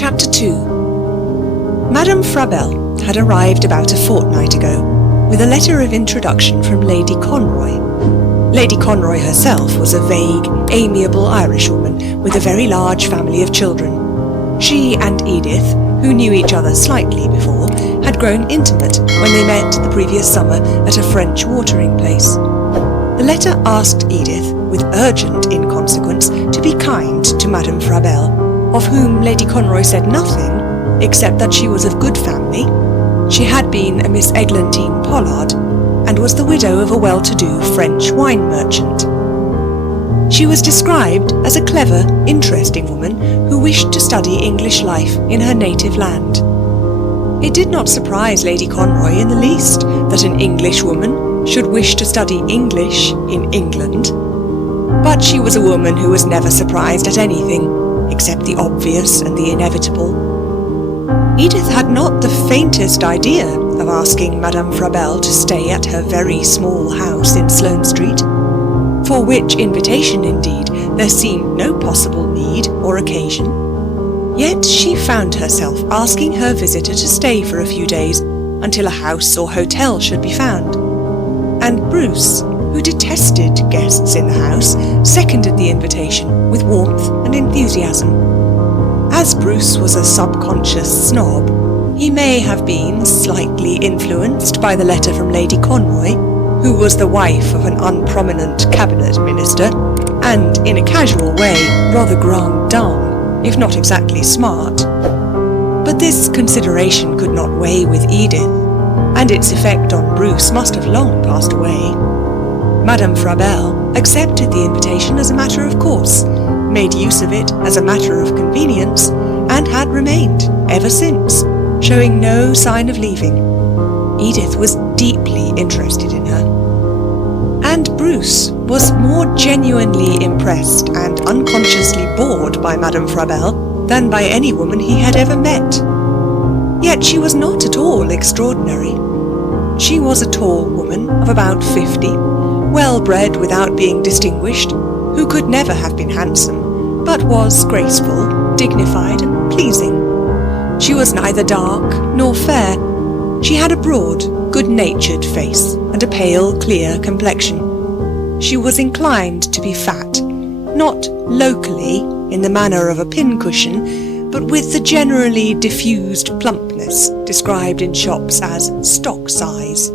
Chapter 2. Madame Frabelle had arrived about a fortnight ago with a letter of introduction from Lady Conroy. Lady Conroy herself was a vague, amiable Irishwoman with a very large family of children. She and Edith, who knew each other slightly before, had grown intimate when they met the previous summer at a French watering place. The letter asked Edith, with urgent inconsequence, to be kind to Madame Frabelle, of whom Lady Conroy said nothing, except that she was of good family. She had been a Miss Eglantine Pollard, and was the widow of a well-to-do French wine merchant. She was described as a clever, interesting woman who wished to study English life in her native land. It did not surprise Lady Conroy in the least that an Englishwoman should wish to study English in England. But she was a woman who was never surprised at anything, except the obvious and the inevitable. Edith had not the faintest idea of asking Madame Frabelle to stay at her very small house in Sloane Street, for which invitation, indeed, there seemed no possible need or occasion. Yet she found herself asking her visitor to stay for a few days until a house or hotel should be found. And Bruce, who detested guests in the house, seconded the invitation with warmth and enthusiasm. As Bruce was a subconscious snob, he may have been slightly influenced by the letter from Lady Conroy, who was the wife of an unprominent cabinet minister, and, in a casual way, rather grande dame, if not exactly smart. But this consideration could not weigh with Edith, and its effect on Bruce must have long passed away. Madame Frabelle accepted the invitation as a matter of course, made use of it as a matter of convenience, and had remained ever since, showing no sign of leaving. Edith was deeply interested in her. And Bruce was more genuinely impressed and unconsciously bored by Madame Frabelle than by any woman he had ever met. Yet she was not at all extraordinary. She was a tall woman of about 50, well-bred without being distinguished, who could never have been handsome, but was graceful, dignified, and pleasing. She was neither dark nor fair. She had a broad, good-natured face and a pale, clear complexion. She was inclined to be fat, not locally in the manner of a pincushion, but with the generally diffused plumpness described in shops as stock size.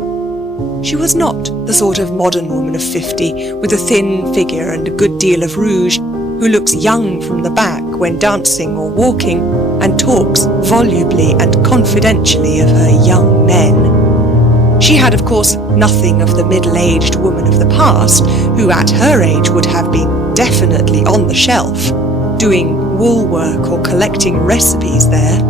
She was not the sort of modern woman of 50, with a thin figure and a good deal of rouge, who looks young from the back when dancing or walking, and talks volubly and confidentially of her young men. She had, of course, nothing of the middle-aged woman of the past, who at her age would have been definitely on the shelf, doing wool work or collecting recipes there.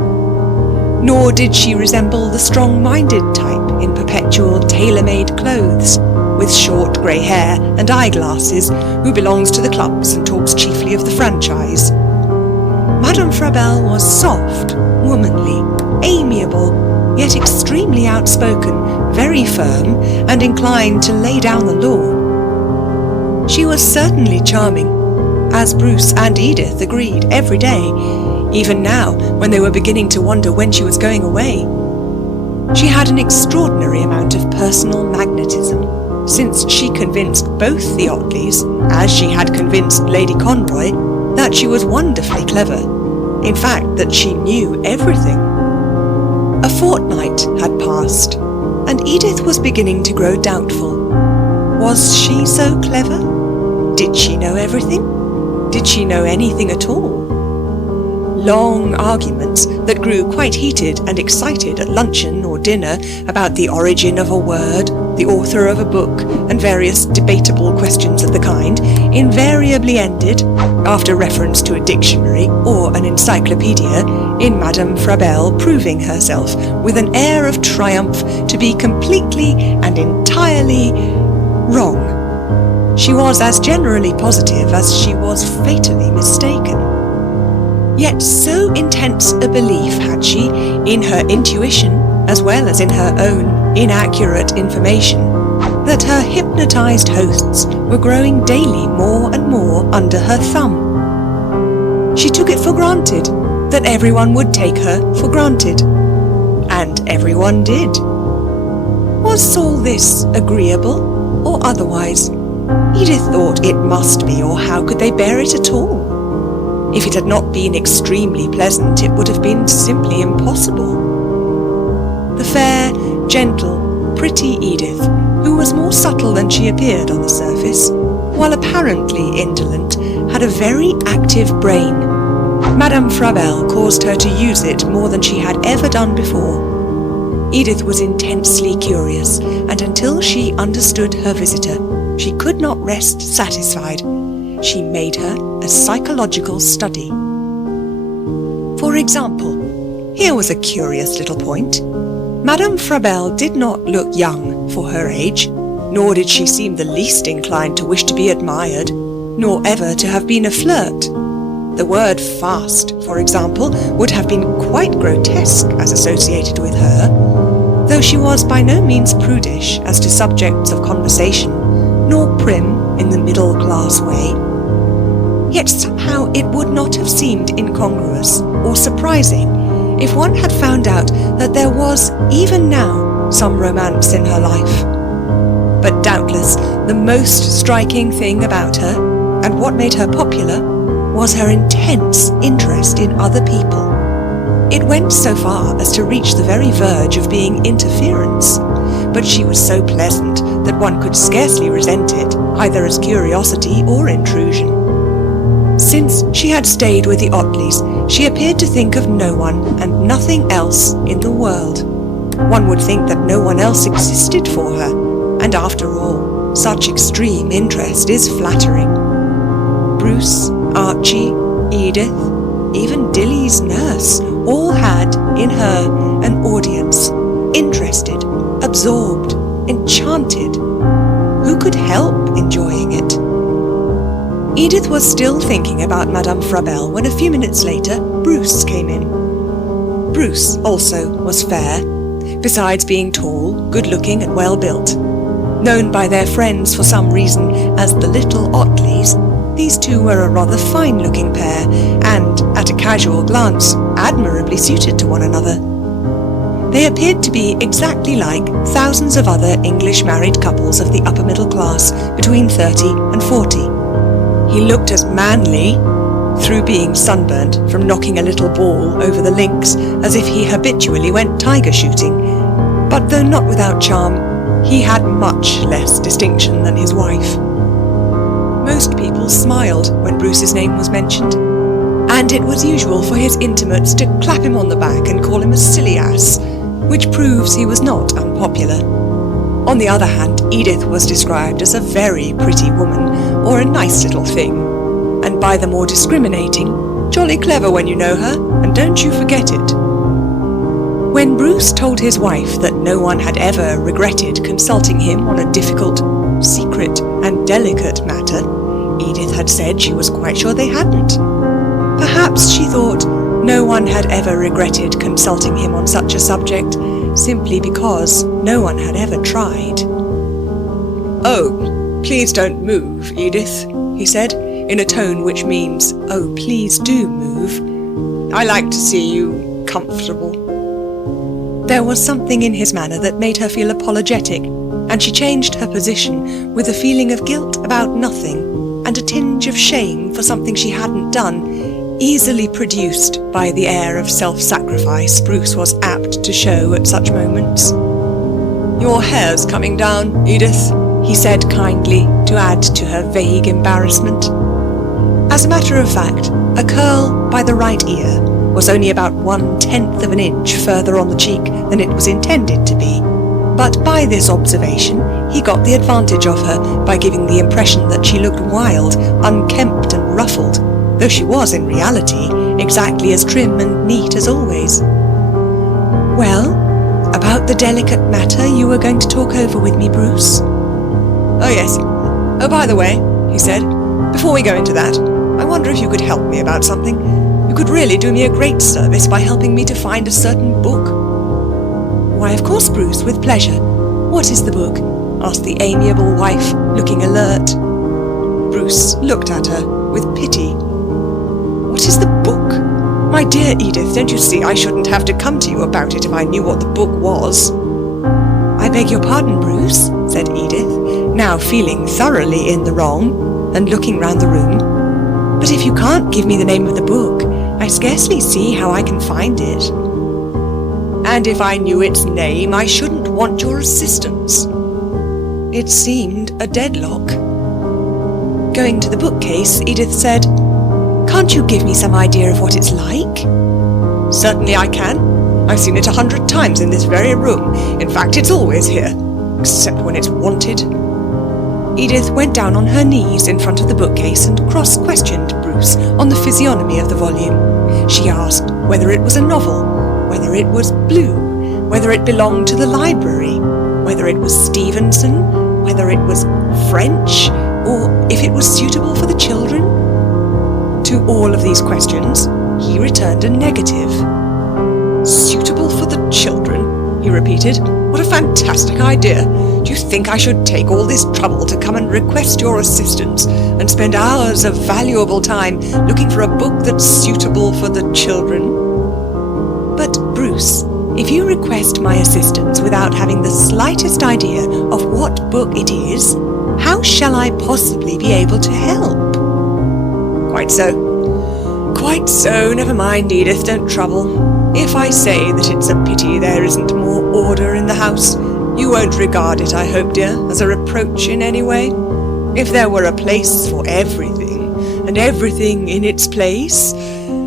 Nor did she resemble the strong-minded type in perpetual tailor-made clothes, with short grey hair and eyeglasses, who belongs to the clubs and talks chiefly of the franchise. Madame Frabelle was soft, womanly, amiable, yet extremely outspoken, very firm, and inclined to lay down the law. She was certainly charming, as Bruce and Edith agreed every day, even now when they were beginning to wonder when she was going away. She had an extraordinary amount of personal magnetism, since she convinced both the Otleys, as she had convinced Lady Conroy, that she was wonderfully clever, in fact that she knew everything. A fortnight had passed, and Edith was beginning to grow doubtful. Was she so clever? Did she know everything? Did she know anything at all? Long arguments that grew quite heated and excited at luncheon or dinner about the origin of a word, the author of a book, and various debatable questions of the kind, invariably ended, after reference to a dictionary or an encyclopedia, in Madame Frabelle proving herself, with an air of triumph, to be completely and entirely wrong. She was as generally positive as she was fatally mistaken. Yet so intense a belief had she in her intuition, as well as in her own inaccurate information, that her hypnotized hosts were growing daily more and more under her thumb. She took it for granted that everyone would take her for granted. And everyone did. Was all this agreeable or otherwise? Edith thought it must be, or how could they bear it at all? If it had not been extremely pleasant, it would have been simply impossible. The fair, gentle, pretty Edith, who was more subtle than she appeared on the surface, while apparently indolent, had a very active brain. Madame Frabelle caused her to use it more than she had ever done before. Edith was intensely curious, and until she understood her visitor, she could not rest satisfied. She made her a psychological study. For example, here was a curious little point. Madame Frabelle did not look young for her age, nor did she seem the least inclined to wish to be admired, nor ever to have been a flirt. The word fast, for example, would have been quite grotesque as associated with her, though she was by no means prudish as to subjects of conversation, nor prim in the middle-class way. Yet somehow it would not have seemed incongruous or surprising if one had found out that there was, even now, some romance in her life. But doubtless the most striking thing about her, and what made her popular, was her intense interest in other people. It went so far as to reach the very verge of being interference, but she was so pleasant that one could scarcely resent it, either as curiosity or intrusion. Since she had stayed with the Ottleys, she appeared to think of no one and nothing else in the world. One would think that no one else existed for her, and after all, such extreme interest is flattering. Bruce, Archie, Edith, even Dilly's nurse, all had, in her, an audience, interested, absorbed, enchanted. Who could help enjoying it? Edith was still thinking about Madame Frabelle when a few minutes later Bruce came in. Bruce also was fair, besides being tall, good-looking and well-built. Known by their friends for some reason as the Little Ottleys, these two were a rather fine-looking pair, and, at a casual glance, admirably suited to one another. They appeared to be exactly like thousands of other English married couples of the upper middle class between 30 and 40. He looked as manly, through being sunburnt from knocking a little ball over the links, as if he habitually went tiger shooting, but though not without charm, he had much less distinction than his wife. Most people smiled when Bruce's name was mentioned, and it was usual for his intimates to clap him on the back and call him a silly ass, which proves he was not unpopular. On the other hand, Edith was described as a very pretty woman, or a nice little thing, and by the more discriminating, jolly clever when you know her, and don't you forget it. When Bruce told his wife that no one had ever regretted consulting him on a difficult, secret and delicate matter, Edith had said she was quite sure they hadn't. Perhaps, she thought, no one had ever regretted consulting him on such a subject, simply because no one had ever tried. "Oh, please don't move, Edith," he said, in a tone which means, "Oh, please do move. I like to see you comfortable." There was something in his manner that made her feel apologetic, and she changed her position with a feeling of guilt about nothing and a tinge of shame for something she hadn't done, easily produced by the air of self-sacrifice Bruce was apt to show at such moments. "Your hair's coming down, Edith," he said kindly, to add to her vague embarrassment. As a matter of fact, a curl by the right ear was only about 1/10 of an inch further on the cheek than it was intended to be, but by this observation he got the advantage of her by giving the impression that she looked wild, unkempt and ruffled, though she was in reality exactly as trim and neat as always. "Well, about the delicate matter you were going to talk over with me, Bruce?" "Oh yes. Oh, by the way," he said, "before we go into that, I wonder if you could help me about something. You could really do me a great service by helping me to find a certain book." "Why, of course, Bruce, with pleasure. What is the book?" asked the amiable wife, looking alert. Bruce looked at her with pity. "What is the book?" My dear Edith, don't you see I shouldn't have to come to you about it if I knew what the book was? I beg your pardon, Bruce, said Edith, now feeling thoroughly in the wrong, and looking round the room. But if you can't give me the name of the book, I scarcely see how I can find it. And if I knew its name, I shouldn't want your assistance. It seemed a deadlock. Going to the bookcase, Edith said, Can't you give me some idea of what it's like? Certainly I can. I've seen it 100 times in this very room. In fact, it's always here, except when it's wanted. Edith went down on her knees in front of the bookcase and cross-questioned Bruce on the physiognomy of the volume. She asked whether it was a novel, whether it was blue, whether it belonged to the library, whether it was Stevenson, whether it was French, or if it was suitable for the children. To all of these questions, he returned a negative. Suitable for the children, he repeated. What a fantastic idea. Do you think I should take all this trouble to come and request your assistance and spend hours of valuable time looking for a book that's suitable for the children? But, Bruce, if you request my assistance without having the slightest idea of what book it is, how shall I possibly be able to help? Quite so. Quite so. Never mind, Edith, don't trouble. If I say that it's a pity there isn't more order in the house, you won't regard it, I hope, dear, as a reproach in any way. If there were a place for everything, and everything in its place.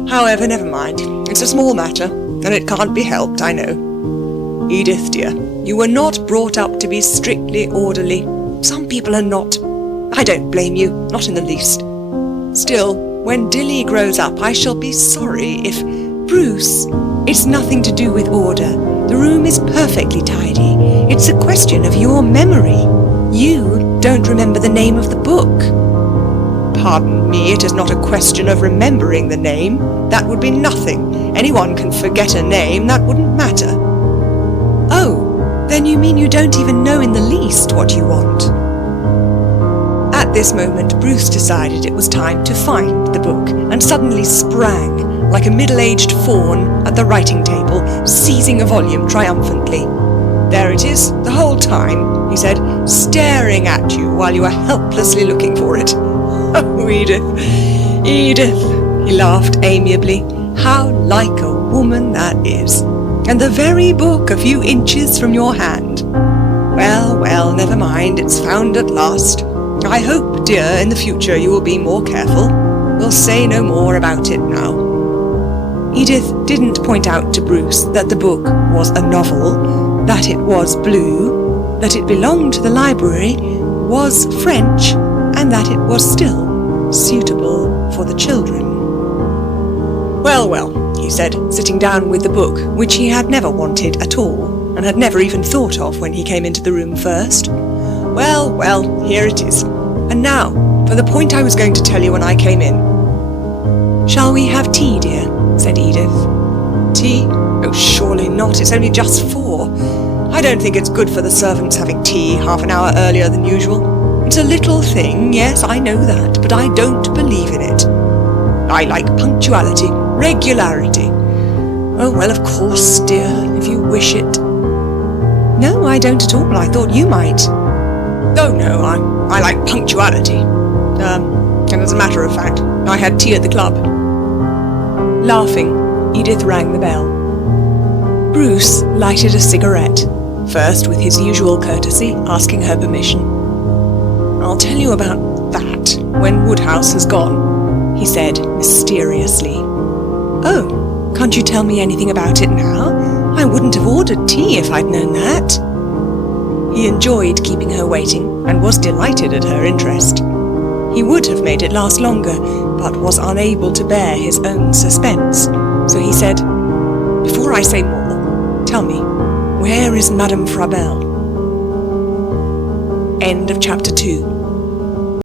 However, never mind. It's a small matter, and it can't be helped, I know. Edith, dear, you were not brought up to be strictly orderly. Some people are not. I don't blame you, not in the least. Still, when Dilly grows up, I shall be sorry if... Bruce, it's nothing to do with order. The room is perfectly tidy. It's a question of your memory. You don't remember the name of the book. Pardon me, it is not a question of remembering the name. That would be nothing. Anyone can forget a name, that wouldn't matter. Oh, then you mean you don't even know in the least what you want? At this moment, Bruce decided it was time to find the book, and suddenly sprang, like a middle-aged fawn, at the writing table, seizing a volume triumphantly. There it is, the whole time, he said, staring at you while you were helplessly looking for it. Oh, Edith, Edith, he laughed amiably. How like a woman that is. And the very book a few inches from your hand. Well, well, never mind, it's found at last. I hope, dear, in the future you will be more careful. We'll say no more about it now. Edith didn't point out to Bruce that the book was a novel, that it was blue, that it belonged to the library, was French, and that it was still suitable for the children. Well, well, he said, sitting down with the book, which he had never wanted at all, and had never even thought of when he came into the room first. Well, well, here it is. And now, for the point I was going to tell you when I came in. Shall we have tea, dear? Said Edith. Tea? Oh, surely not. It's only just 4. I don't think it's good for the servants having tea half an hour earlier than usual. It's a little thing, yes, I know that, but I don't believe in it. I like punctuality, regularity. Oh, well, of course, dear, if you wish it. No, I don't at all. I thought you might. Oh, no, I like punctuality. And as a matter of fact, I had tea at the club. Laughing, Edith rang the bell. Bruce lighted a cigarette, first with his usual courtesy, asking her permission. I'll tell you about that when Woodhouse has gone, he said mysteriously. Oh, can't you tell me anything about it now? I wouldn't have ordered tea if I'd known that. He enjoyed keeping her waiting and was delighted at her interest. He would have made it last longer, but was unable to bear his own suspense. So he said, Before I say more, tell me, where is Madame Frabelle? End of chapter 2.